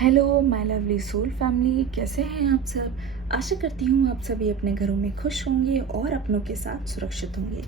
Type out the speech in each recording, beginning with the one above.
Hello my lovely soul family, कैसे हैं आप सब। आशा करती हूँ आप सभी अपने घरों में खुश होंगे और अपनों के साथ सुरक्षित होंगे।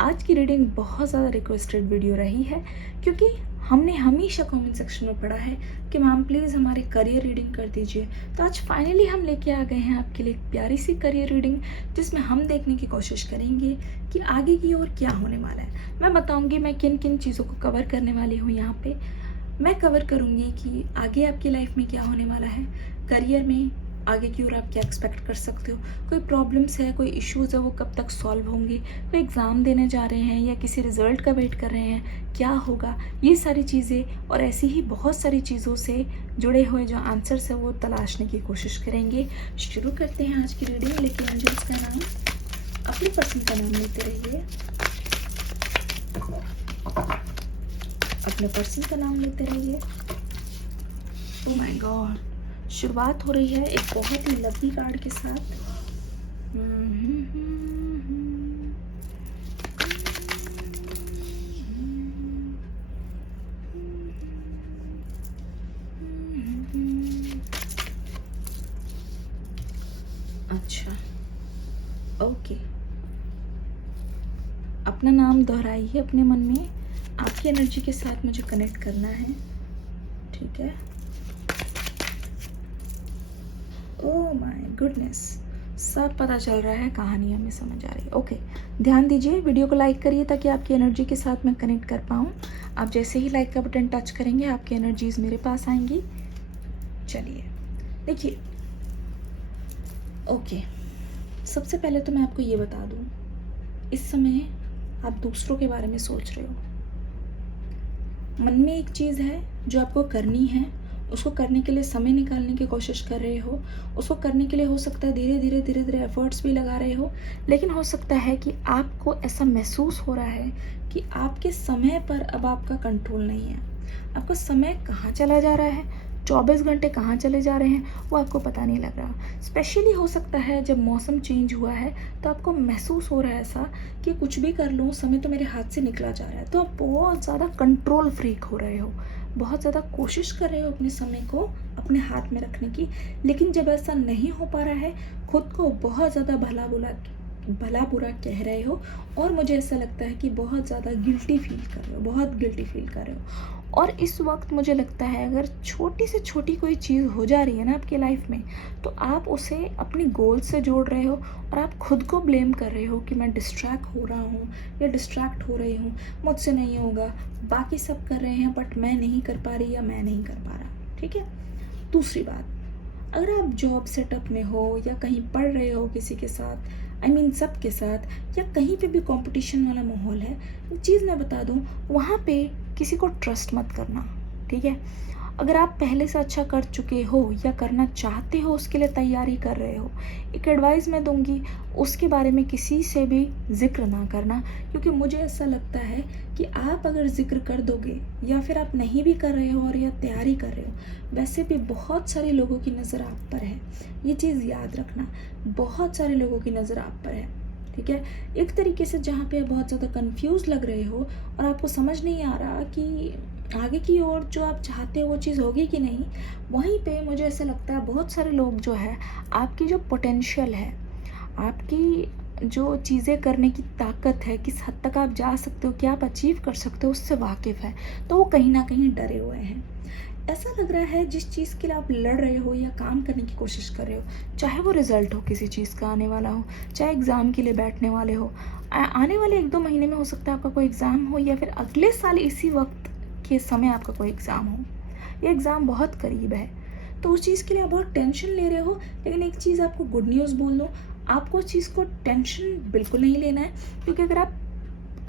आज की रीडिंग बहुत ज़्यादा रिक्वेस्टेड वीडियो रही है क्योंकि हमने हमेशा कमेंट सेक्शन में पढ़ा है कि मैम प्लीज़ हमारे करियर रीडिंग कर दीजिए। तो आज फाइनली हम लेके आ गए हैं आपके लिए एक प्यारी सी करियर रीडिंग, जिसमें हम देखने की कोशिश करेंगे कि आगे की ओर क्या होने वाला है। मैं बताऊँगी मैं किन किन चीज़ों को कवर करने वाली हूँ यहाँ पे। मैं कवर करूँगी कि आगे आपकी लाइफ में क्या होने वाला है, करियर में आगे की ओर आप क्या एक्सपेक्ट कर सकते हो, कोई प्रॉब्लम्स है, कोई इश्यूज़ है, वो कब तक सॉल्व होंगे, कोई एग्ज़ाम देने जा रहे हैं या किसी रिज़ल्ट का वेट कर रहे हैं, क्या होगा, ये सारी चीज़ें और ऐसी ही बहुत सारी चीज़ों से जुड़े हुए जो आंसर्स है वो तलाशने की कोशिश करेंगे। शुरू करते हैं आज की रीडिंग। लेकिन एंजल्स का नाम, अपनी पर्सन का नाम लेते रहिए, अपने पर्सन का नाम लेते रहिए। ओह माय गॉड, शुरुआत हो रही है एक बहुत ही लवली कार्ड के साथ। अच्छा, ओके। अपना नाम दोहराइए अपने मन में, आपकी एनर्जी के साथ मुझे कनेक्ट करना है, ठीक है। ओह माय गुडनेस, सब पता चल रहा है, कहानी हमें समझ आ रही है। ओके, ध्यान दीजिए, वीडियो को लाइक करिए ताकि आपकी एनर्जी के साथ मैं कनेक्ट कर पाऊँ। आप जैसे ही लाइक का बटन टच करेंगे आपकी एनर्जीज मेरे पास आएंगी। चलिए देखिए, ओके, सबसे पहले तो मैं आपको ये बता दूँ, इस समय आप दूसरों के बारे में सोच रहे हो। मन में एक चीज़ है जो आपको करनी है, उसको करने के लिए समय निकालने की कोशिश कर रहे हो, उसको करने के लिए हो सकता है धीरे धीरे एफर्ट्स भी लगा रहे हो, लेकिन हो सकता है कि आपको ऐसा महसूस हो रहा है कि आपके समय पर अब आपका कंट्रोल नहीं है। आपका समय कहाँ चला जा रहा है, 24 घंटे कहाँ चले जा रहे हैं वो आपको पता नहीं लग रहा। स्पेशली हो सकता है जब मौसम चेंज हुआ है तो आपको महसूस हो रहा है ऐसा कि कुछ भी कर लूँ समय तो मेरे हाथ से निकला जा रहा है। तो आप बहुत ज़्यादा कंट्रोल फ्रीक हो रहे हो, बहुत ज़्यादा कोशिश कर रहे हो अपने समय को अपने हाथ में रखने की, लेकिन जब ऐसा नहीं हो पा रहा है खुद को बहुत ज़्यादा भला बुरा कह रहे हो और मुझे ऐसा लगता है कि बहुत ज़्यादा गिल्टी फील कर रहे हो, बहुत गिल्टी फील कर रहे हो। और इस वक्त मुझे लगता है अगर छोटी से छोटी कोई चीज़ हो जा रही है ना आपकी लाइफ में, तो आप उसे अपनी गोल से जोड़ रहे हो और आप खुद को ब्लेम कर रहे हो कि मैं डिस्ट्रैक्ट हो रहा हूँ या डिस्ट्रैक्ट हो रही हूँ, मुझसे नहीं होगा, बाकी सब कर रहे हैं बट मैं नहीं कर पा रही या मैं नहीं कर पा रहा, ठीक है। दूसरी बात, अगर आप जॉब सेटअप में हो या कहीं पढ़ रहे हो किसी के साथ, सबके साथ, या कहीं पे भी कंपटीशन वाला माहौल है, एक चीज़ मैं बता दूं, वहाँ पे किसी को ट्रस्ट मत करना, ठीक है। अगर आप पहले से अच्छा कर चुके हो या करना चाहते हो, उसके लिए तैयारी कर रहे हो, एक एडवाइस मैं दूंगी, उसके बारे में किसी से भी जिक्र ना करना, क्योंकि मुझे ऐसा लगता है कि आप अगर जिक्र कर दोगे या फिर आप नहीं भी कर रहे हो और या तैयारी कर रहे हो, वैसे भी बहुत सारे लोगों की नज़र आप पर है। ये चीज़ याद रखना, बहुत सारे लोगों की नज़र आप पर है, ठीक है। एक तरीके से जहाँ पे आप बहुत ज़्यादा कंफ्यूज लग रहे हो और आपको समझ नहीं आ रहा कि आगे की ओर जो आप चाहते हो वो चीज़ होगी कि नहीं, वहीं पे मुझे ऐसा लगता है बहुत सारे लोग जो है आपकी जो पोटेंशियल है, आपकी जो चीज़ें करने की ताकत है, किस हद तक आप जा सकते हो, क्या आप अचीव कर सकते हो, उससे वाकिफ़ है, तो वो कहीं ना कहीं डरे हुए हैं। ऐसा लग रहा है जिस चीज़ के लिए आप लड़ रहे हो या काम करने की कोशिश कर रहे हो, चाहे वो रिजल्ट हो किसी चीज़ का आने वाला हो, चाहे एग्ज़ाम के लिए बैठने वाले हो, आने वाले 1-2 महीने में हो सकता है आपका कोई एग्ज़ाम हो, या फिर अगले साल इसी वक्त के समय आपका कोई एग्ज़ाम हो, ये एग्ज़ाम बहुत करीब है, तो उस चीज़ के लिए आप बहुत टेंशन ले रहे हो। लेकिन एक चीज़ आपको गुड न्यूज़ बोल दूँ, आपको उस चीज़ को टेंशन बिल्कुल नहीं लेना है, क्योंकि अगर आप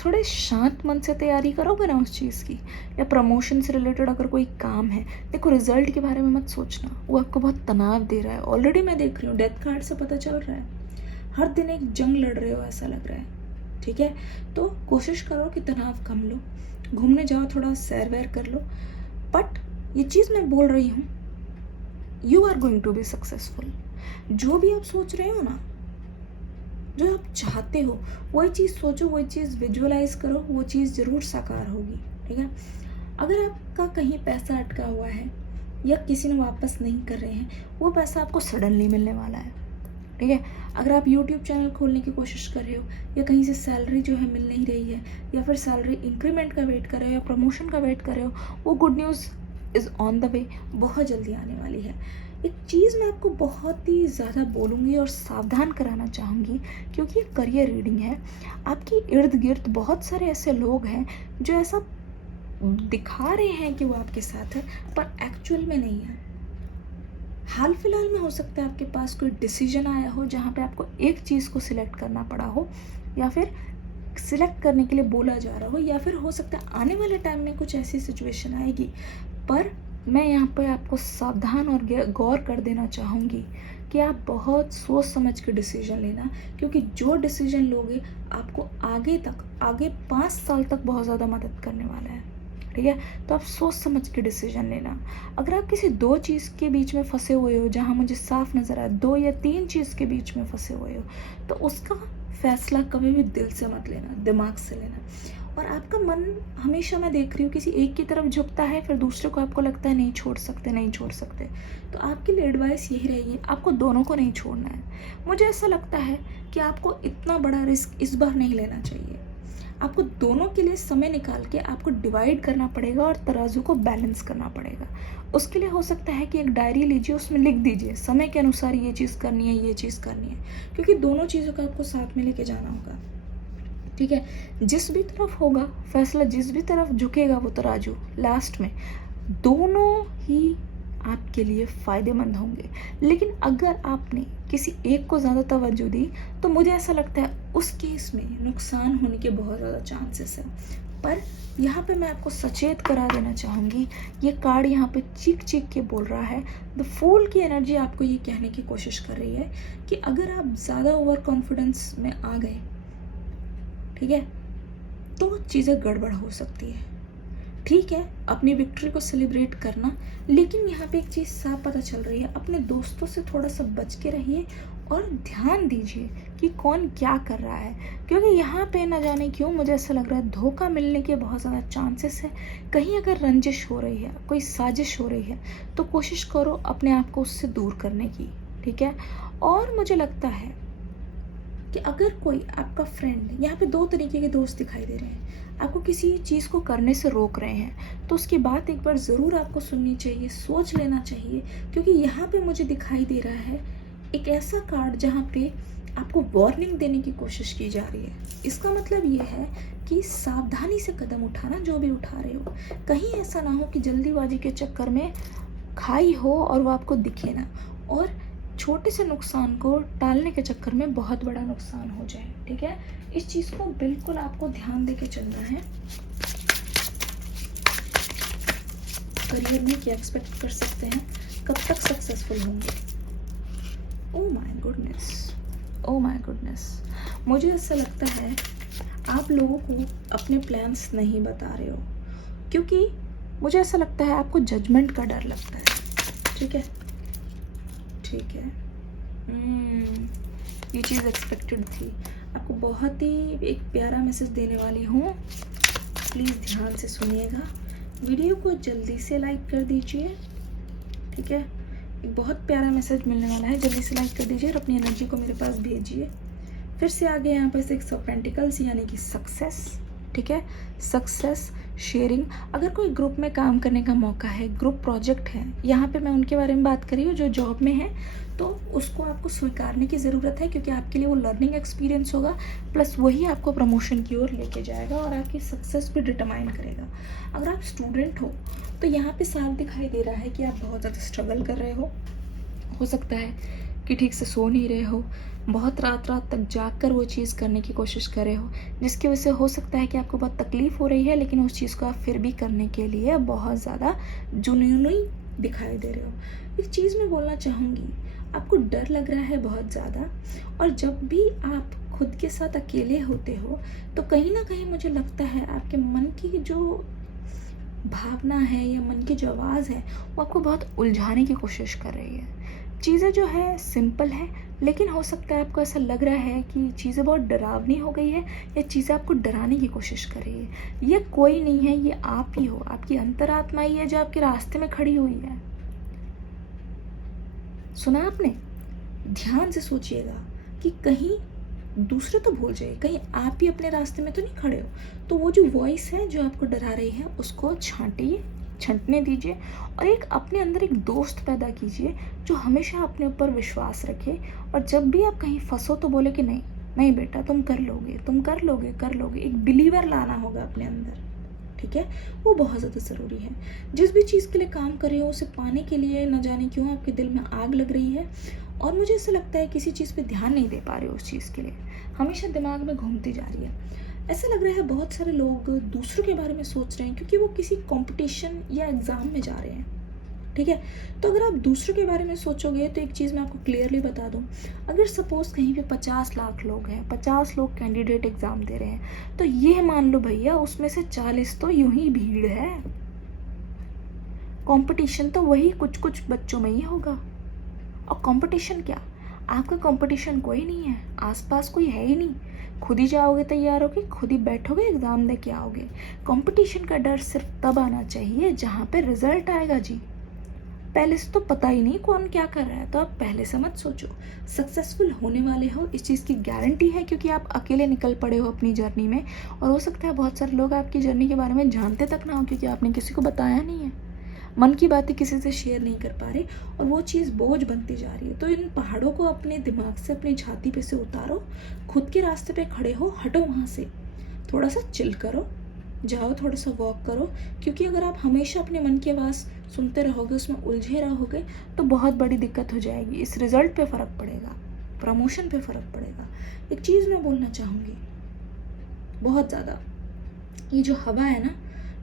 थोड़े शांत मन से तैयारी करोगे ना उस चीज़ की, या प्रमोशन से रिलेटेड अगर कोई काम है, देखो रिजल्ट के बारे में मत सोचना, वो आपको बहुत तनाव दे रहा है। ऑलरेडी मैं देख रही हूँ, डेथ कार्ड से पता चल रहा है, हर दिन एक जंग लड़ रहे हो ऐसा लग रहा है, ठीक है। तो कोशिश करो कि तनाव कम लो, घूमने जाओ, थोड़ा सैर वैर कर लो, बट ये चीज़ मैं बोल रही हूँ, you are going to be successful. जो भी आप सोच रहे हो ना, जो आप चाहते हो, वही चीज़ सोचो, वही चीज़ विजुअलाइज करो, वो चीज़ ज़रूर साकार होगी, ठीक है। अगर आपका कहीं पैसा अटका हुआ है, या किसी ने वापस नहीं कर रहे हैं, वो पैसा आपको सडनली मिलने वाला है। ठीक है, अगर आप यूट्यूब चैनल खोलने की कोशिश कर रहे हो या कहीं से सैलरी जो है मिल नहीं रही है या फिर सैलरी इंक्रीमेंट का वेट कर रहे हो या प्रमोशन का वेट कर रहे हो, वो good news is on the way, बहुत जल्दी आने वाली है। एक चीज़ मैं आपको बहुत ही ज़्यादा बोलूँगी और सावधान कराना चाहूँगी, क्योंकि ये करियर रीडिंग है। आपकी इर्द गिर्द बहुत सारे ऐसे लोग हैं जो ऐसा दिखा रहे हैं कि वो आपके साथ है, पर एक्चुअल में नहीं है। हाल फिलहाल में हो सकता है आपके पास कोई डिसीजन आया हो जहाँ पे आपको एक चीज़ को सिलेक्ट करना पड़ा हो, या फिर सिलेक्ट करने के लिए बोला जा रहा हो, या फिर हो सकता है आने वाले टाइम में कुछ ऐसी सिचुएशन आएगी। पर मैं यहाँ पे आपको सावधान और गौर कर देना चाहूँगी कि आप बहुत सोच समझ के डिसीजन लेना, क्योंकि जो डिसीजन लोगे आपको आगे 5 साल तक बहुत ज़्यादा मदद करने वाला है। ठीक है, तो आप सोच समझ के डिसीजन लेना। अगर आप किसी 2 चीज़ के बीच में फंसे हुए हो, जहाँ मुझे साफ नज़र आए 2 या 3 चीज़ के बीच में फंसे हुए हो, तो उसका फैसला कभी भी दिल से मत लेना, दिमाग से लेना। और आपका मन हमेशा, मैं देख रही हूँ, किसी एक की तरफ झुकता है, फिर दूसरे को आपको लगता है नहीं छोड़ सकते, नहीं छोड़ सकते। तो आपके लिए एडवाइस यही रहेगी, आपको दोनों को नहीं छोड़ना है। मुझे ऐसा लगता है कि आपको इतना बड़ा रिस्क इस बार नहीं लेना चाहिए। आपको दोनों के लिए समय निकाल के आपको डिवाइड करना पड़ेगा और तराजू को बैलेंस करना पड़ेगा। उसके लिए हो सकता है कि एक डायरी लीजिए, उसमें लिख दीजिए समय के अनुसार ये चीज़ करनी है, ये चीज़ करनी है, क्योंकि दोनों चीज़ों का आपको साथ में लेके जाना होगा। ठीक है, जिस भी तरफ होगा फैसला, जिस भी तरफ झुकेगा वो तराजू, लास्ट में दोनों ही आपके लिए फ़ायदेमंद होंगे। लेकिन अगर आपने किसी एक को ज़्यादा तवज्जो दी, तो मुझे ऐसा लगता है उस केस में नुकसान होने के बहुत ज़्यादा चांसेस है। पर यहाँ पे मैं आपको सचेत करा देना चाहूँगी, ये कार्ड यहाँ पे चीख चीख के बोल रहा है, द फूल की एनर्जी आपको ये कहने की कोशिश कर रही है कि अगर आप ज़्यादा ओवर कॉन्फिडेंस में आ गए, ठीक है, तो चीज़ें गड़बड़ हो सकती है। ठीक है, अपनी विक्ट्री को सेलिब्रेट करना, लेकिन यहाँ पे एक चीज़ साफ पता चल रही है, अपने दोस्तों से थोड़ा सा बच के रहिए और ध्यान दीजिए कि कौन क्या कर रहा है, क्योंकि यहाँ पे ना जाने क्यों मुझे ऐसा लग रहा है धोखा मिलने के बहुत ज़्यादा चांसेस है। कहीं अगर रंजिश हो रही है, कोई साजिश हो रही है, तो कोशिश करो अपने आप को उससे दूर करने की। ठीक है, और मुझे लगता है कि अगर कोई आपका फ्रेंड, यहाँ पे 2 तरीके के दोस्त दिखाई दे रहे हैं, आपको किसी चीज़ को करने से रोक रहे हैं, तो उसकी बात एक बार ज़रूर आपको सुननी चाहिए, सोच लेना चाहिए, क्योंकि यहाँ पे मुझे दिखाई दे रहा है एक ऐसा कार्ड जहाँ पे आपको वार्निंग देने की कोशिश की जा रही है। इसका मतलब ये है कि सावधानी से कदम उठाना, जो भी उठा रहे हो, कहीं ऐसा ना हो कि जल्दीबाजी के चक्कर में खाई हो और वो आपको दिखे ना, और छोटे से नुकसान को टालने के चक्कर में बहुत बड़ा नुकसान हो जाए। ठीक है, इस चीज़ को बिल्कुल आपको ध्यान देके चलना है। करियर में क्या एक्सपेक्ट कर सकते हैं, कब तक सक्सेसफुल होंगे। Oh my goodness, oh my goodness, मुझे ऐसा लगता है आप लोगों को अपने प्लान्स नहीं बता रहे हो, क्योंकि मुझे ऐसा लगता है आपको जजमेंट का डर लगता है। ठीक है, ठीक है, ये चीज़ एक्सपेक्टेड थी। आपको बहुत ही एक प्यारा मैसेज देने वाली हूँ, प्लीज़ ध्यान से सुनिएगा। वीडियो को जल्दी से लाइक कर दीजिए। ठीक है, एक बहुत प्यारा मैसेज मिलने वाला है, जल्दी से लाइक कर दीजिए और अपनी एनर्जी को मेरे पास भेजिए। फिर से आगे यहाँ पर 6 ऑफ पेंटिकल्स यानी कि सक्सेस। ठीक है, सक्सेस, शेयरिंग। अगर कोई ग्रुप में काम करने का मौका है, ग्रुप प्रोजेक्ट है, यहाँ पे मैं उनके बारे में बात कर रही हूँ जो जॉब में है, तो उसको आपको स्वीकारने की ज़रूरत है, क्योंकि आपके लिए वो लर्निंग एक्सपीरियंस होगा, प्लस वही आपको प्रमोशन की ओर लेके जाएगा और आपकी सक्सेस भी डिटरमाइन करेगा। अगर आप स्टूडेंट हो तो यहाँ पे साफ दिखाई दे रहा है कि आप बहुत ज़्यादा स्ट्रगल कर रहे हो सकता है कि ठीक से सो नहीं रहे हो, बहुत रात तक जाग कर वो चीज़ करने की कोशिश कर रहे हो, जिसकी वजह से हो सकता है कि आपको बहुत तकलीफ़ हो रही है, लेकिन उस चीज़ को आप फिर भी करने के लिए बहुत ज़्यादा जुनूनी दिखाई दे रहे हो। एक चीज़ मैं बोलना चाहूँगी, आपको डर लग रहा है बहुत ज़्यादा, और जब भी आप खुद के साथ अकेले होते हो तो कहीं ना कहीं मुझे लगता है आपके मन की जो भावना है या मन की जो आवाज़ है वो आपको बहुत उलझाने की कोशिश कर रही है। चीज़ें जो है सिंपल है, लेकिन हो सकता है आपको ऐसा लग रहा है कि चीज़ें बहुत डरावनी हो गई है, या चीज़ें आपको डराने की कोशिश कर रही है। ये कोई नहीं है, ये आप ही हो, आपकी अंतरात्मा ही है जो आपके रास्ते में खड़ी हुई है। सुना आपने? ध्यान से सोचिएगा कि कहीं दूसरे तो भूल जाइए, कहीं आप भी अपने रास्ते में तो नहीं खड़े हो। तो वो जो वॉइस है जो आपको डरा रही है उसको छंटने दीजिए और एक अपने अंदर एक दोस्त पैदा कीजिए जो हमेशा अपने ऊपर विश्वास रखे, और जब भी आप कहीं फंसो तो बोले कि नहीं नहीं बेटा, तुम कर लोगे, तुम कर लोगे, कर लोगे। एक बिलीवर लाना होगा अपने अंदर, ठीक है? वो बहुत ज़्यादा ज़रूरी है। जिस भी चीज़ के लिए काम कर रहे हो उसे पाने के लिए न जाने क्यों आपके दिल में आग लग रही है, और मुझे ऐसा लगता है किसी चीज़ पे ध्यान नहीं दे पा रहे हो उस चीज़ के लिए, हमेशा दिमाग में घूमती जा रही है। ऐसा लग रहा है बहुत सारे लोग दूसरों के बारे में सोच रहे हैं क्योंकि वो किसी कंपटीशन या एग्ज़ाम में जा रहे हैं, ठीक है? तो अगर आप दूसरों के बारे में सोचोगे तो एक चीज़ मैं आपको क्लियरली बता दूं, अगर सपोज़ कहीं पे 50 लाख लोग हैं, 50 लोग कैंडिडेट एग्ज़ाम दे रहे हैं, तो ये मान लो भैया उसमें से 40 तो यूं ही भीड़ है। कंपटीशन तो वही कुछ कुछ बच्चों में ही होगा। और कंपटीशन क्या, आपका कंपटीशन कोई नहीं है, आसपास कोई है ही नहीं। खुद ही जाओगे तैयार होके, खुद ही बैठोगे, एग्ज़ाम दे के आओगे। कंपटीशन का डर सिर्फ तब आना चाहिए जहाँ पे रिजल्ट आएगा जी। पहले से तो पता ही नहीं कौन क्या कर रहा है, तो आप पहले से मत सोचो। सक्सेसफुल होने वाले हो इस चीज़ की गारंटी है क्योंकि आप अकेले निकल पड़े हो अपनी जर्नी में, और हो सकता है बहुत सारे लोग आपकी जर्नी के बारे में जानते तक ना हो क्योंकि आपने किसी को बताया नहीं है। मन की बातें किसी से शेयर नहीं कर पा रहे और वो चीज़ बोझ बनती जा रही है। तो इन पहाड़ों को अपने दिमाग से, अपनी छाती पे से उतारो, खुद के रास्ते पे खड़े हो, हटो वहाँ से, थोड़ा सा चिल करो, जाओ थोड़ा सा वॉक करो। क्योंकि अगर आप हमेशा अपने मन की आवाज़ सुनते रहोगे, उसमें उलझे रहोगे, तो बहुत बड़ी दिक्कत हो जाएगी। इस रिज़ल्ट पे फ़र्क पड़ेगा, प्रमोशन पे फ़र्क पड़ेगा। एक चीज़ मैं बोलना चाहूँगी, बहुत ज़्यादा ये जो हवा है ना,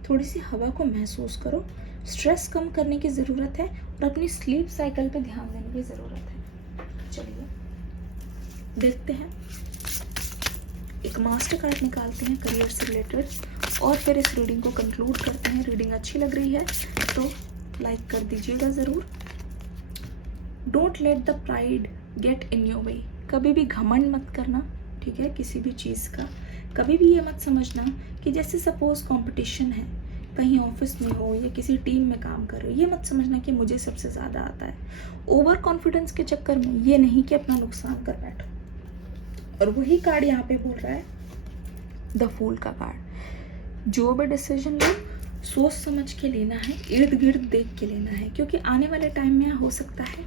थोड़ी सी हवा को महसूस करो। स्ट्रेस कम करने की ज़रूरत है और अपनी स्लीप साइकिल पे ध्यान देने की ज़रूरत है। चलिए देखते हैं, एक मास्टर कार्ड निकालते हैं करियर से रिलेटेड और फिर इस रीडिंग को कंक्लूड करते हैं। रीडिंग अच्छी लग रही है तो लाइक कर दीजिएगा ज़रूर। Don't let the pride get in your way. कभी भी घमंड मत करना, ठीक है, किसी भी चीज़ का। कभी भी ये मत समझना कि जैसे सपोज कंपटीशन है, कहीं ऑफिस में हो या किसी टीम में काम कर रहे हो, ये मत समझना कि मुझे सबसे ज़्यादा आता है। ओवर कॉन्फिडेंस के चक्कर में ये नहीं कि अपना नुकसान कर बैठो। और वही कार्ड यहाँ पे बोल रहा है, द फूल का कार्ड। जो भी डिसीजन लो सोच समझ के लेना है, इर्द गिर्द देख के लेना है, क्योंकि आने वाले टाइम में हो सकता है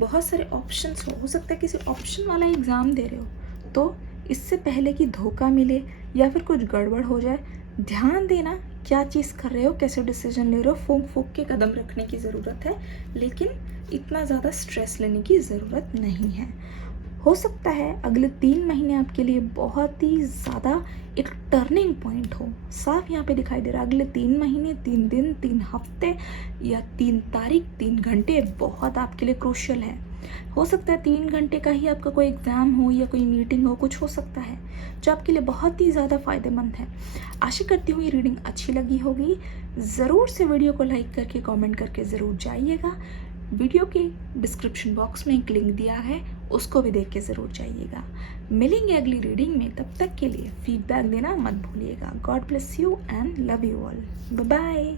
बहुत सारे ऑप्शंस हो सकता है किसी ऑप्शन वाला एग्ज़ाम दे रहे हो, तो इससे पहले कि धोखा मिले या फिर कुछ गड़बड़ हो जाए, ध्यान देना क्या चीज़ कर रहे हो, कैसे डिसीजन ले रहे हो। फूंक फूंक के कदम रखने की ज़रूरत है, लेकिन इतना ज़्यादा स्ट्रेस लेने की ज़रूरत नहीं है। हो सकता है अगले 3 महीने आपके लिए बहुत ही ज़्यादा एक टर्निंग पॉइंट हो। साफ यहाँ पे दिखाई दे रहा है, अगले 3 महीने, 3 दिन, 3 हफ्ते या 3 तारीख, 3 घंटे बहुत आपके लिए क्रूशियल है। हो सकता है 3 घंटे का ही आपका कोई एग्ज़ाम हो या कोई मीटिंग हो, कुछ हो सकता है जो आपके लिए बहुत ही ज़्यादा फ़ायदेमंद है। आशा करती हूँ ये रीडिंग अच्छी लगी होगी। ज़रूर से वीडियो को लाइक करके कमेंट करके ज़रूर जाइएगा। वीडियो के डिस्क्रिप्शन बॉक्स में एक लिंक दिया है, उसको भी देख के ज़रूर जाइएगा। मिलेंगे अगली रीडिंग में, तब तक के लिए फीडबैक देना मत भूलिएगा। God bless you and love you all. Bye bye.